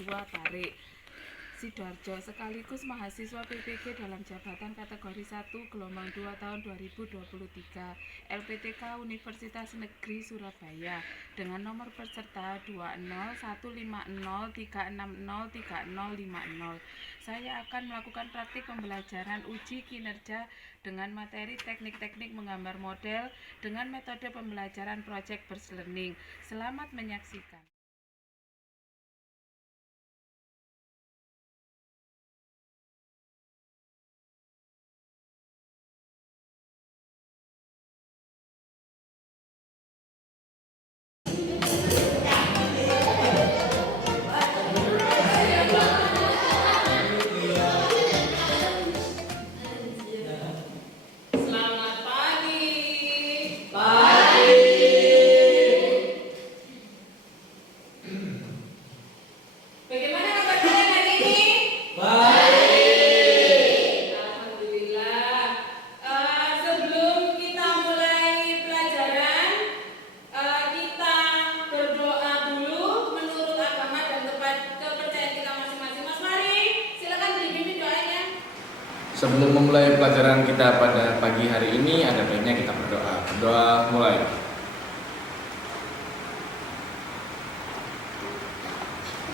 2 tarik. Sidoarjo sekaligus mahasiswa PPG dalam jabatan kategori 1 gelombang 2 tahun 2023 LPTK Universitas Negeri Surabaya dengan nomor peserta 201503603603050. Saya akan melakukan praktik pembelajaran uji kinerja dengan materi teknik-teknik menggambar model dengan metode pembelajaran project based learning. Selamat menyaksikan. Sebelum memulai pelajaran kita pada pagi hari ini, ada baiknya kita berdoa. Berdoa mulai.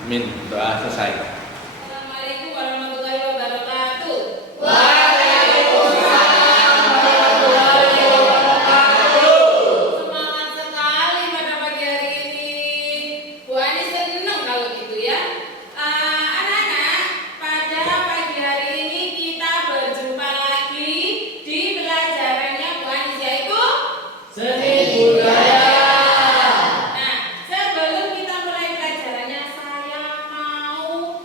Amin. Doa selesai. Assalamualaikum warahmatullahi wabarakatuh. Semangat sekali pada pagi hari ini. Bu Ani senang kalau gitu ya. Anak-anak, pada pagi hari ini kita berjumpa lagi di pelajarannya Bu Ani, yaitu Seni budaya. Nah, sebelum kita mulai pelajarannya, saya mau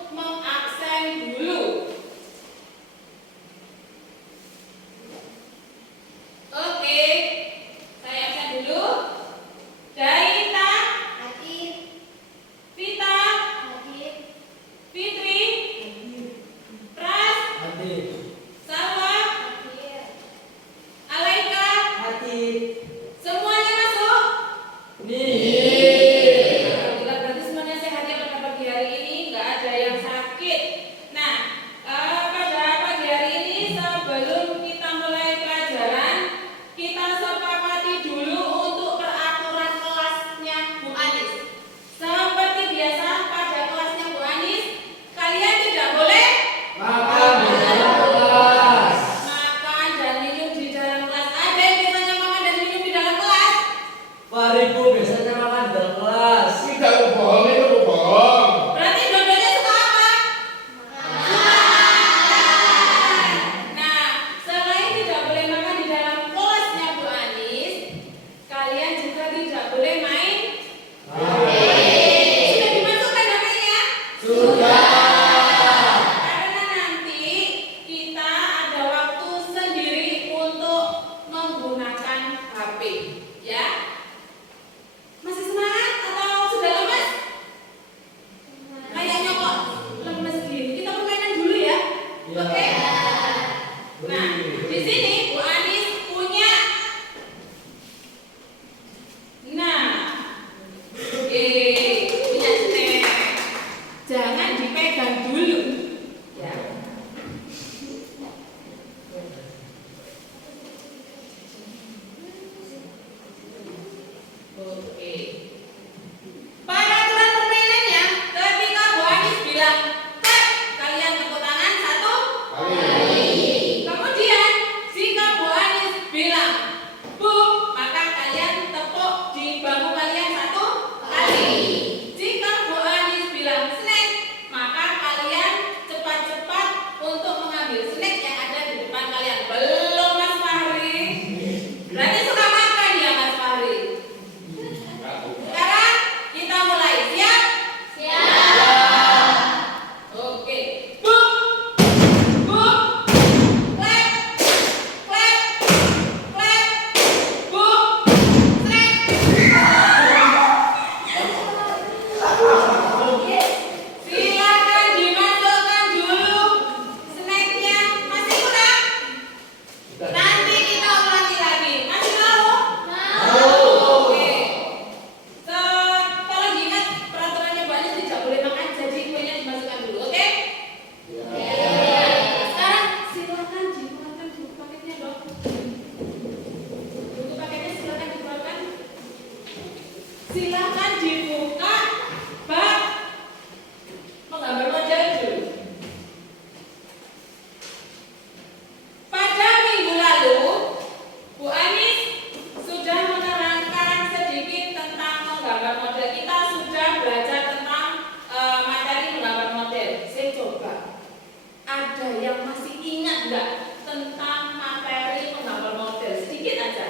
ingat nggak tentang materi menggambar model? Sedikit aja.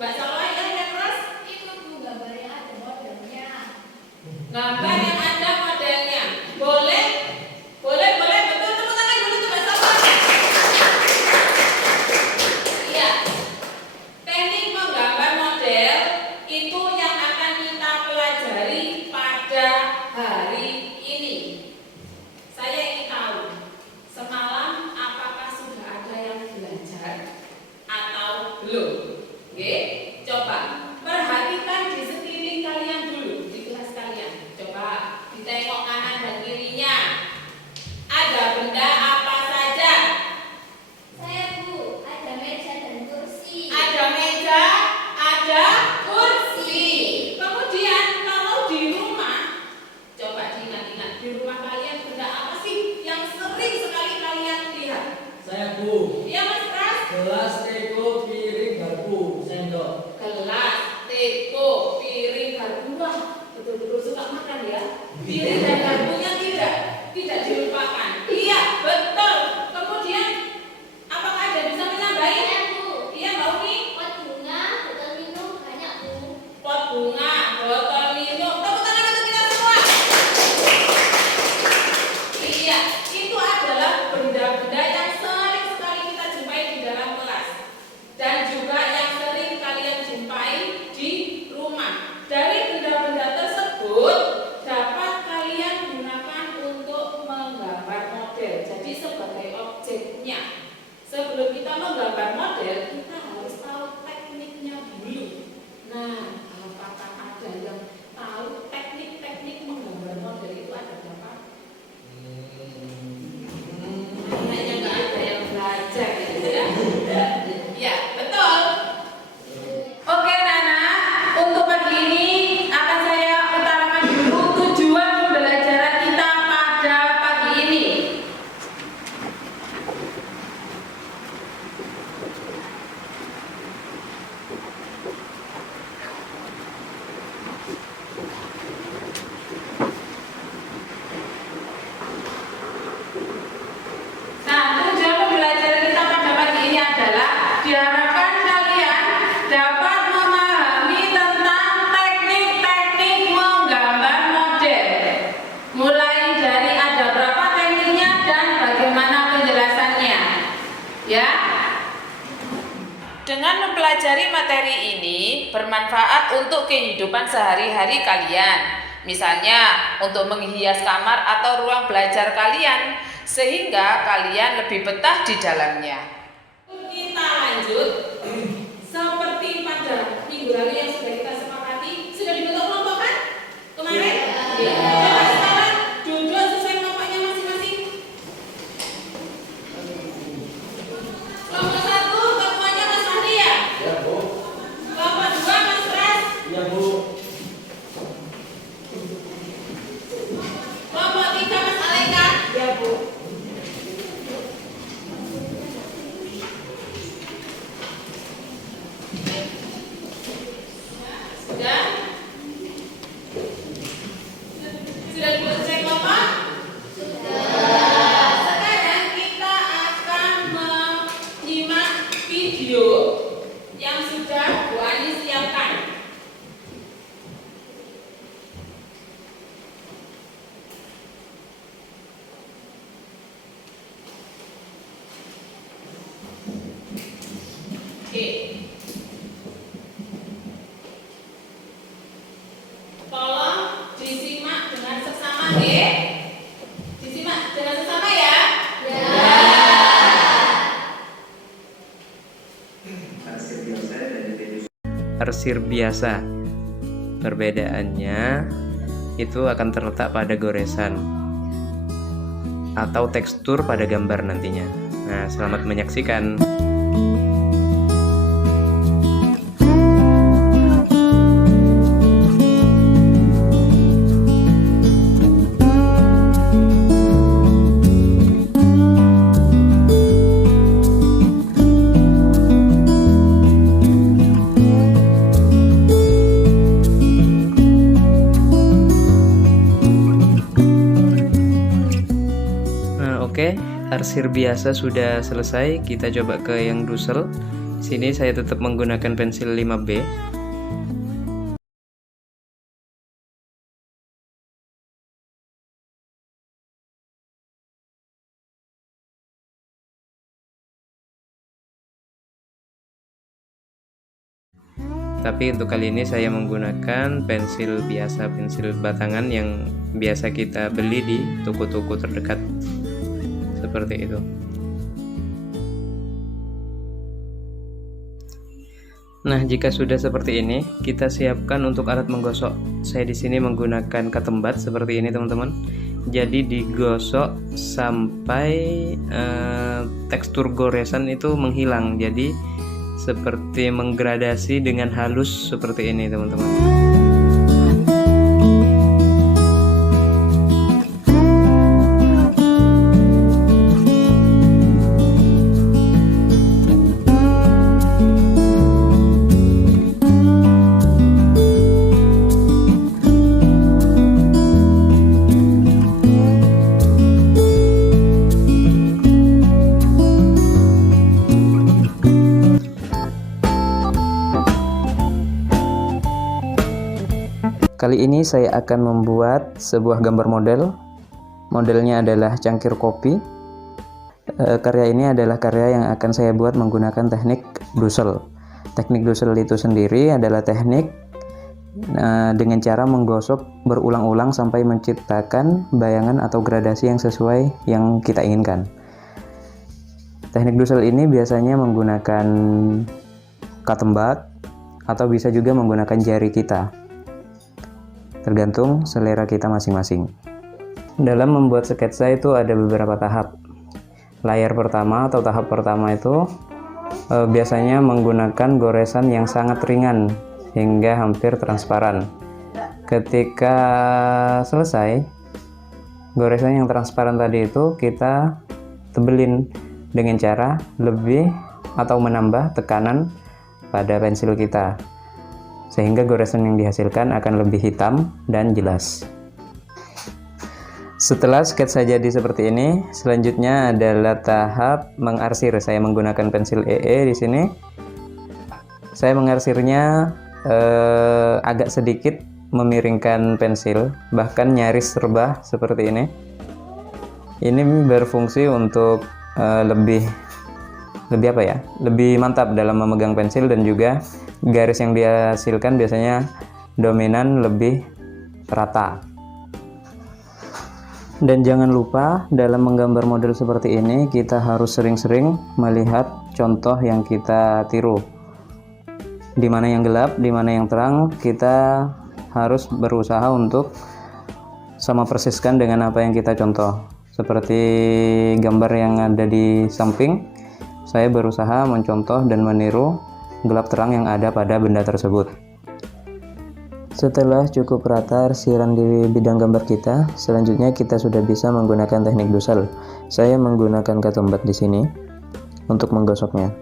Mbak Salwa yang keras? Gambar yang ada modelnya. Boleh? Boleh, boleh. Betul, tepuk tangan dulu tuh Mbak Salwa. Iya. Teknik menggambar model itu yang akan kita pelajari pada hari ini. Saya ingin tahu, semalam apakah sudah ada yang belajar atau belum? Oke, coba perhatikan di sekeliling kalian dulu, di kelas kalian. Coba ditengok kanan dan kirinya. Ada benda apa saja? Ada meja, ada kursi. Kemudian kalau di rumah, coba diingat-ingat, di rumah kalian benda apa sih yang sering sekali kalian lihat? Saya Bu. Iya Mas Pras? Gelas, teko, piring, garpu, sendok. Gelas, teko, piring, garpu. Wah, betul-betul suka makan ya. Piring dan garpunya tidak dilupakan. Iya, betul. Kemudian apakah ada yang bisa menambahin? Iya, Mbak Umi. Pot bunga, botol minum. Tepuk tangan untuk kita semua. Iya, itu adalah benda-benda yang sering sekali kita jumpai di dalam kelas dan juga yang sering kalian jumpai di rumah. Dari benda-benda tersebut dapat kalian gunakan untuk menggambar model. Jadi sebagai objeknya. Sebelum kita menggambar model, kita harus tahu tekniknya dulu. Nah, apakah ada yang tahu teknik-teknik menggambar model itu ada berapa? Kayaknya nggak ada yang belajar gitu ya. Ya, betul. Oke Nana, untuk pagi ini akan saya utarakan dulu tujuan pembelajaran kita pada pagi ini. Nah, tujuan pembelajaran kita pada pagi ini adalah diharapkan kalian dapat memahami tentang teknik-teknik menggambar model. Mulai dari ada berapa tekniknya dan bagaimana penjelasannya. Ya. Dengan mempelajari materi ini bermanfaat untuk kehidupan sehari-hari kalian. Misalnya untuk menghias kamar atau ruang belajar kalian sehingga kalian lebih betah di dalamnya. Kita lanjut seperti pada minggu lalu yang sudah kita sepakati. Sudah dibentuk kelompok kan? Kemarin? Iya. Coba sekarang duduk sesuai kelompoknya masing-masing. Kelompok 1 ketuanya Mas Fahri ya? Ya Bu. Kelompok 2 Mas Pras. Ya Bu. Kelompok 3 Mas Aleka. Ya Bu. Sudah? Sudah dibuat selesai kelompok? Sudah. Sekarang kita akan menyimak video yang sudah Bu Ani siapkan. Oke. Tolong disimak dengan sesama ya. Disimak dengan sesama ya. Ya. Arsir biasa. Perbedaannya itu akan terletak pada goresan atau tekstur pada gambar nantinya. Nah, selamat menyaksikan. arsir biasa sudah selesai, kita coba ke yang dusel. Sini saya tetap menggunakan pensil 5B. Tapi untuk kali ini saya menggunakan pensil biasa, pensil batangan yang biasa kita beli di toko-toko terdekat. Seperti itu. Nah, jika sudah seperti ini, kita siapkan untuk alat menggosok. Saya di sini menggunakan ketembat seperti ini, teman-teman. Jadi digosok sampai tekstur goresan itu menghilang. Jadi seperti menggradasi dengan halus seperti ini, teman-teman. Kali ini saya akan membuat sebuah gambar model. Modelnya adalah cangkir kopi. Karya ini adalah karya yang akan saya buat menggunakan teknik dusel. Teknik dusel itu sendiri adalah teknik dengan cara menggosok berulang-ulang sampai menciptakan bayangan atau gradasi yang sesuai yang kita inginkan. Teknik dusel ini biasanya menggunakan katembat atau bisa juga menggunakan jari kita. Tergantung selera kita masing-masing. Dalam membuat sketsa itu ada beberapa tahap. Layer pertama atau tahap pertama itu biasanya menggunakan goresan yang sangat ringan hingga hampir transparan. Ketika selesai, goresan yang transparan tadi itu kita tebelin dengan cara lebih atau menambah tekanan pada pensil kita, sehingga goresan yang dihasilkan akan lebih hitam dan jelas. Setelah sketsa jadi seperti ini, selanjutnya adalah tahap mengarsir. Saya menggunakan pensil EE di sini. Saya mengarsirnya agak sedikit memiringkan pensil, bahkan nyaris rebah seperti ini. Ini berfungsi untuk lebih mantap dalam memegang pensil, dan juga garis yang dihasilkan biasanya dominan lebih rata. Dan jangan lupa dalam menggambar model seperti ini kita harus sering-sering melihat contoh yang kita tiru. Di mana yang gelap, di mana yang terang, kita harus berusaha untuk sama persiskan dengan apa yang kita contoh. Seperti gambar yang ada di samping, saya berusaha mencontoh dan meniru gelap terang yang ada pada benda tersebut. Setelah cukup rata arsiran di bidang gambar kita, selanjutnya kita sudah bisa menggunakan teknik dusel. Saya menggunakan ketembat di sini untuk menggosoknya.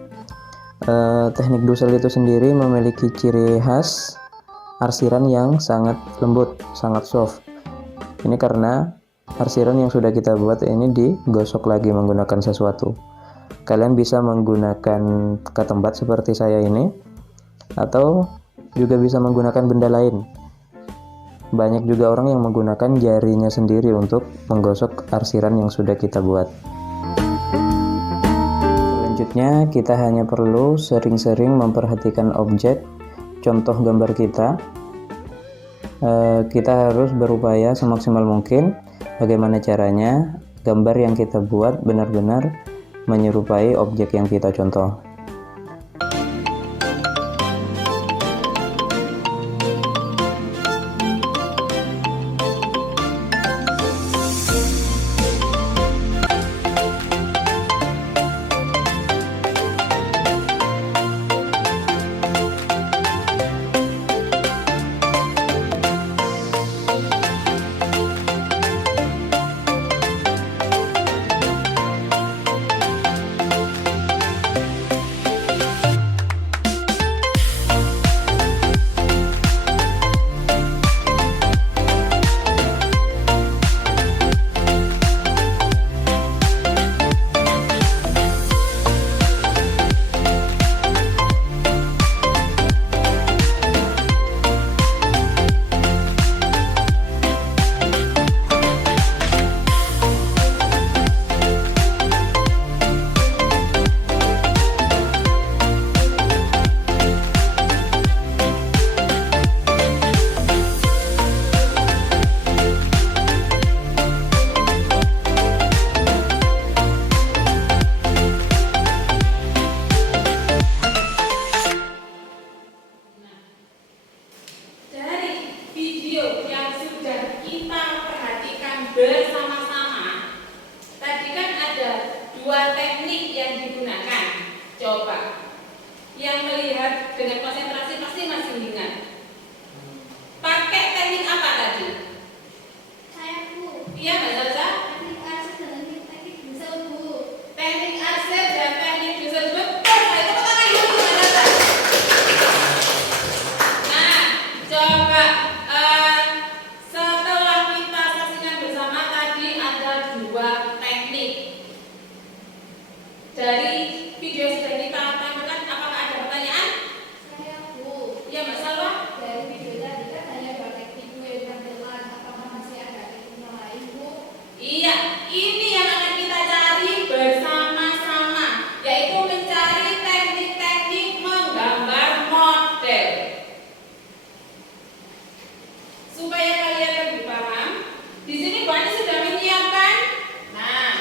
Teknik dusel itu sendiri memiliki ciri khas arsiran yang sangat lembut, sangat soft. Ini karena arsiran yang sudah kita buat ini digosok lagi menggunakan sesuatu. Kalian bisa menggunakan ketembat seperti saya ini, atau juga bisa menggunakan benda lain. Banyak juga orang yang menggunakan jarinya sendiri untuk menggosok arsiran yang sudah kita buat. Selanjutnya kita hanya perlu sering-sering memperhatikan objek contoh gambar kita. Kita harus berupaya semaksimal mungkin bagaimana caranya gambar yang kita buat benar-benar menyerupai objek yang kita contoh. dua teknik yang digunakan. Coba. Yang melihat dengan konsentrasi pasti masih ingat. Pakai teknik apa tadi? Saya Bu. Iya, Mbak Zaza? Teknik arsip dan teknik Dusel Bu. Teknik arsip dan teknik Dusel. Betul, saya tepuk tangan dulu Mbak Zaza. Nah, coba setelah kita saksikan bersama tadi ada dua teknik. Dari video yang sudah kita tampilkan, apakah ada pertanyaan? Saya Bu. Iya, Mbak Salwa? Dari video tadi kan hanya dua teknik Bu yang ditampilkan. Apakah masih ada teknik yang lain Bu? Iya, ini yang akan kita cari bersama-sama, yaitu mencari teknik-teknik menggambar model. Supaya kalian lebih paham, di sini Bu Ani sudah menyiapkan. Nah,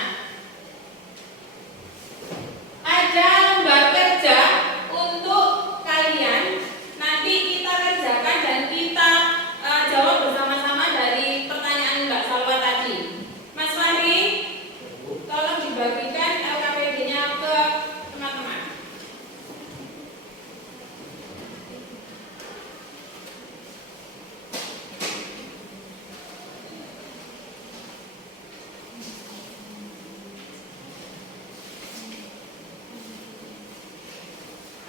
ada lembar kerja untuk kalian. Nanti kita kerjakan dan kita jawab bersama-sama dari pertanyaan Mbak Salwa tadi. Mas Fahri, tolong dibagikan LKPD-nya ke teman-teman.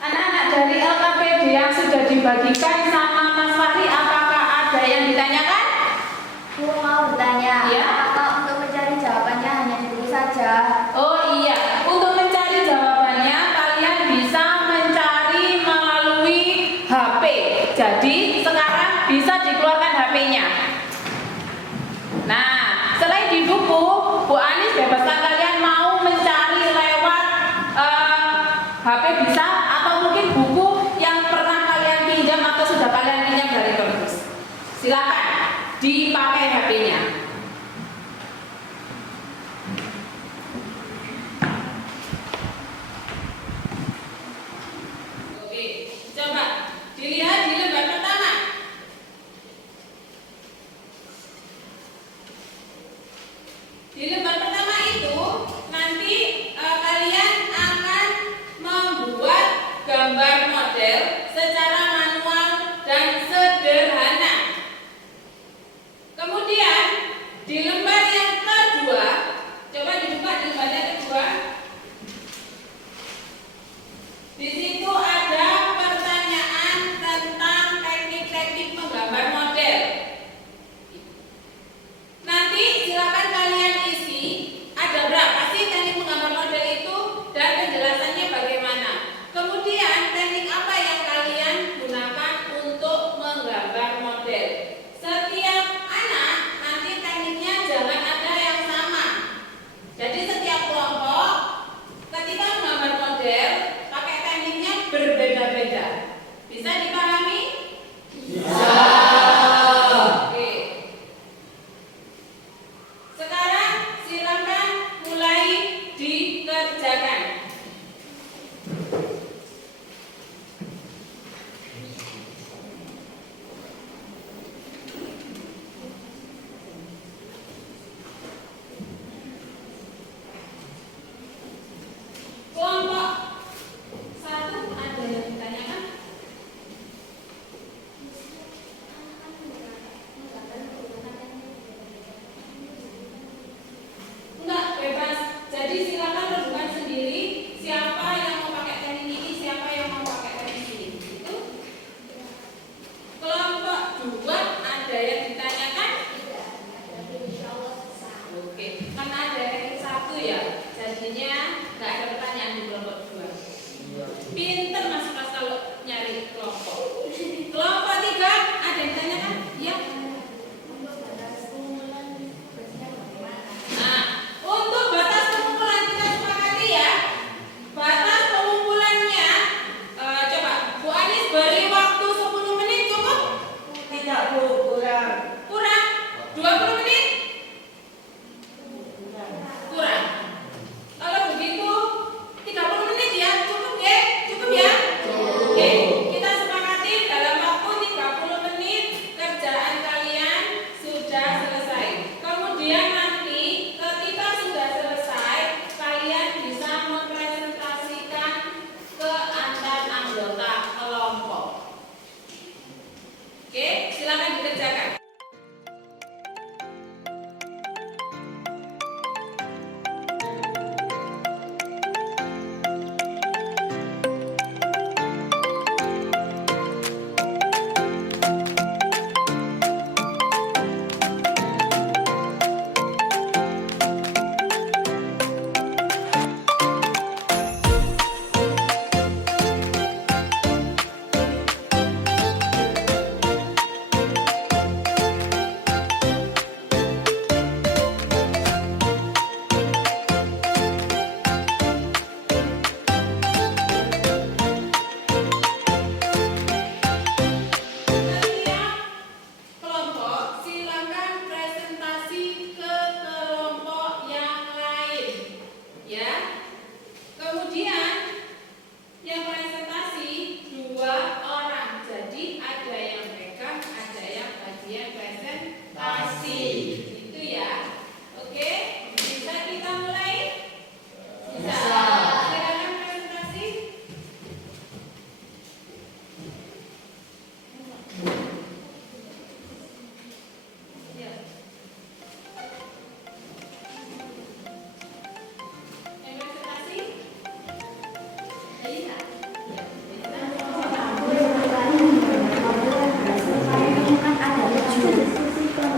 Anak-anak dari LKPD yang sudah dibagikan sama Mas Fahri, apakah ada yang ditanyakan? Bu mau bertanya. Iya. Apakah untuk mencari jawabannya hanya ditulis saja? Oh iya, untuk mencari jawabannya kalian bisa mencari melalui HP. Jadi sekarang bisa dikeluarkan HP-nya. Nah, selain di buku, Bu Anis bebaskan kalian mau mencari lewat HP bisa atau mungkin buku yang pernah kalian pinjam atau sudah kalian pinjam dari perpus. Silakan dipakai HP-nya. Oke, coba dilihat di lembar pertama. Di lembar pertama itu nanti kalian akan membuat gambar model secara manual dan sederhana. Kemudian di lembar yang kedua, coba dibuka di lembar yang kedua. Di situ ada pertanyaan tentang teknik-teknik menggambar model. Nanti silakan kalian isi ada berapa sih teknik menggambar model itu dan penjelasannya bagaimana. Kemudian teknik apa yang kalian gunakan untuk menggambar model. Setiap anak nanti tekniknya jangan ada yang sama. Jadi setiap kelompok ketika menggambar model pakai tekniknya berbeda-beda. Bisa dipahami? Bisa. Oke. Sekarang silakan mulai dikerjakan. Kelompok satu ada yang ditanyakan? Enggak, bebas. Jadi silakan renungan sendiri siapa yang mau pakai teknik ini, siapa yang mau pakai teknik ini. Itu. Kelompok dua ada yang ditanyakan? Oke, karena ada teknik satu ya, jadinya nggak ada pertanyaan di kelompok dua. Pinter mas kalau nyari kelompok. Kelompok tiga ada yang ditanyakan? Iya. Nah, untuk batas pengumpulan kita sepakati ya. Batas pengumpulannya, coba Bu Anis beri waktu 10 menit cukup? Tidak Bu, kurang. Kurang? 20 menit? Kurang. Kalau begitu 30 menit ya, cukup ya? Cukup ya?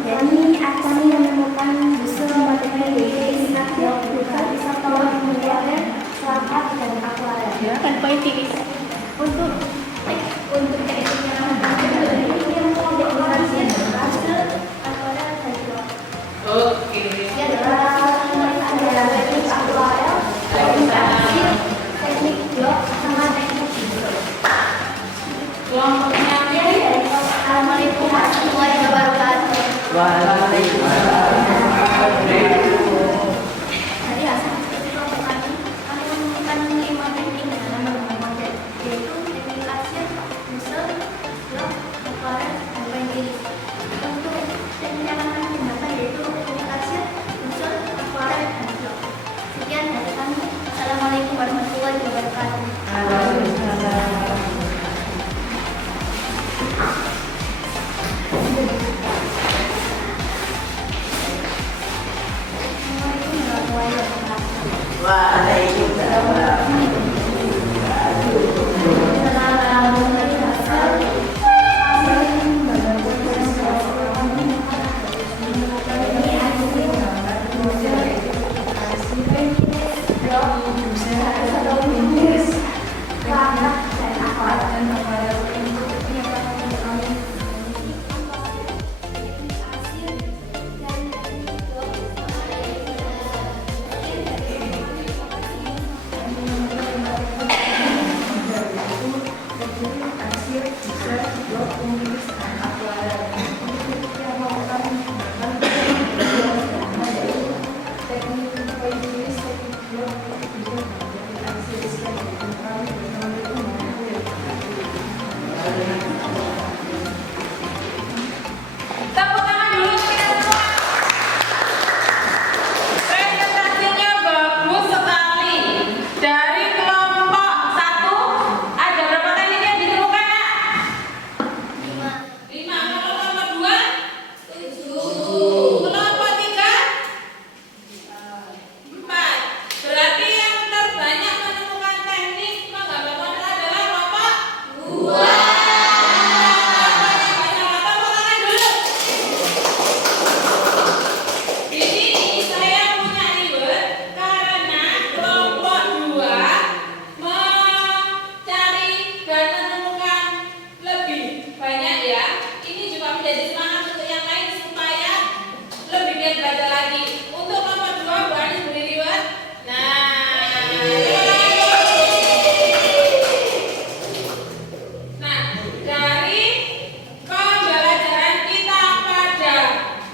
Jadi aku nih menemukan busur matematik juga bisa tolong mengeluarkan selamat dan akuarel. Ya kan poetik. Untuk tekniknya ini mau diaplikasikan hasil akuarel dan blok. Oke. Ya ada teknik akuarel, teknik arsip, teknik blok sama teknik busur. Kelompoknya Assalamualaikum warahmatullahi wabarakatuh. Dari hasil diskusi kelompok kami menemukan 5 teknik dalam membangun model, yaitu teknik arsip, busur, blok, akuarel, dan pointilis. Untuk teknik yang akan digunakan yaitu teknik arsip, busur, akuarel, dan blok. Sekian dari kami. Assalamualaikum warahmatullahi wabarakatuh. Tepuk tangan dulu untuk kita semua. Presentasinya bagus sekali. Dari kelompok 1 ada berapa teknik yang ditemukan, Nak? 5. Kalau kelompok 2? 7. Kelompok 3? 4. Berarti yang terbanyak menemukan teknik menggambar model adalah kelompok 2. Di sini saya punya reward karena kelompok 2 mencari dan menemukan lebih banyak ya. Ini juga menjadi semangat untuk yang lain supaya lebih giat belajar lagi. Untuk kelompok 2 Bu Anis beri reward. Nah, dari pembelajaran kita pada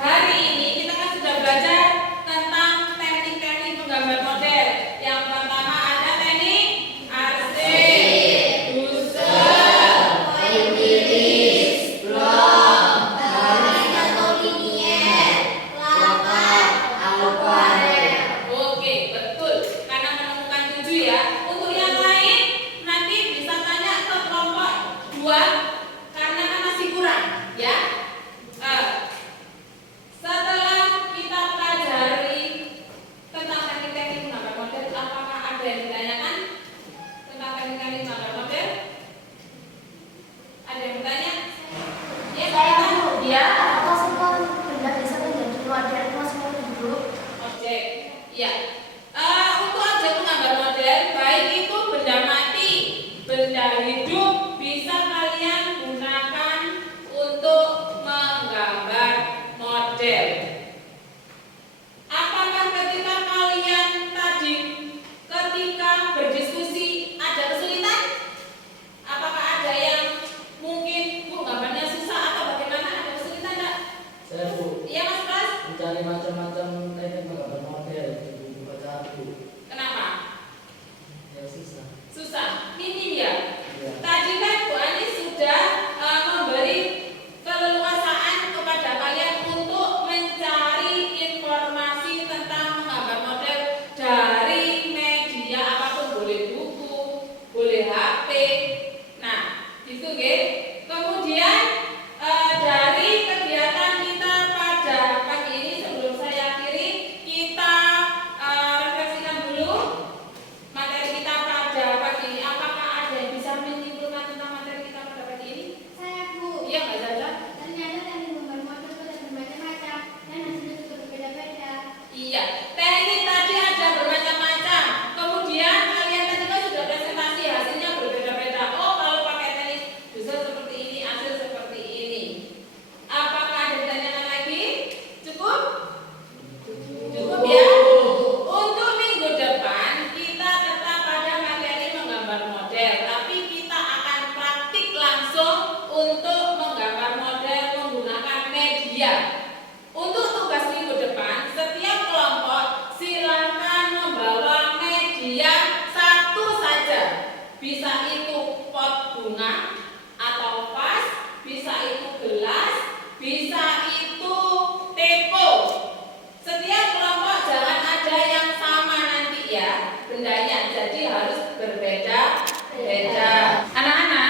hari ini kita kan sudah belajar tentang teknik-teknik menggambar model. Yang pertama ada teknik arsip, busur, pointilis, blok, garis atau linier, latar, akuarel. Oke, betul. Karena menemukan 7 ya. Untuk yang lain nanti bisa tanya ke kelompok 2 karena kan masih kurang ya. Setelah kita pelajari tentang teknik-teknik menggambar model, apakah ada yang ditanyakan tentang teknik-teknik menggambar model? Ada yang bertanya? Ya, Saya silakan. tahu. Ya. Apa semua benda bisa menjadi model semua hidup? Objek, ya. Untuk objek menggambar model, baik itu benda mati, benda hidup, bisa kalian gunakan untuk menggambar model. Apakah ketika kalian tadi, ketika Bisa itu pot bunga atau vas, bisa itu gelas, bisa itu teko. Setiap kelompok jangan ada yang sama nanti ya bendanya, jadi harus berbeda-beda. Anak-anak,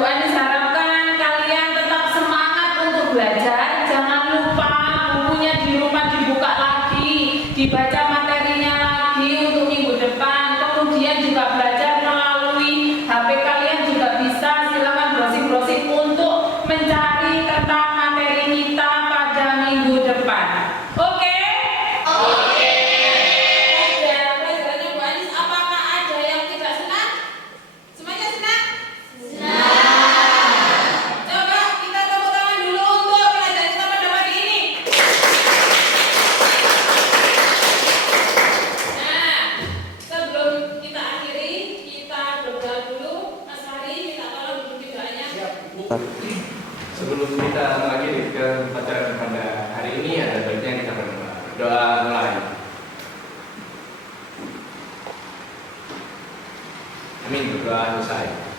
Bu Anis harapkan kalian tetap semangat untuk belajar. Jangan lupa bukunya di rumah dibuka lagi, dibaca materinya lagi untuk minggu depan. Kemudian juga belajar melalui HP kalian juga bisa. Silakan browsing-browsing untuk mencari tentang materi kita pada minggu depan. Oke? Oke. Pelajarannya Bu Anis, apakah ada yang tidak senang? Semuanya senang? Coba kita tepuk tangan dulu untuk pelajaran kita pada pagi ini. Nah, sebelum kita akhiri, kita berdoa dulu. Mas Fahri, minta tolong duduk doanya. Sebelum kita mengakhiri ke pelajaran pada hari ini, ada baiknya kita berdoa. Doa mulai. Amin. Berdoa selesai.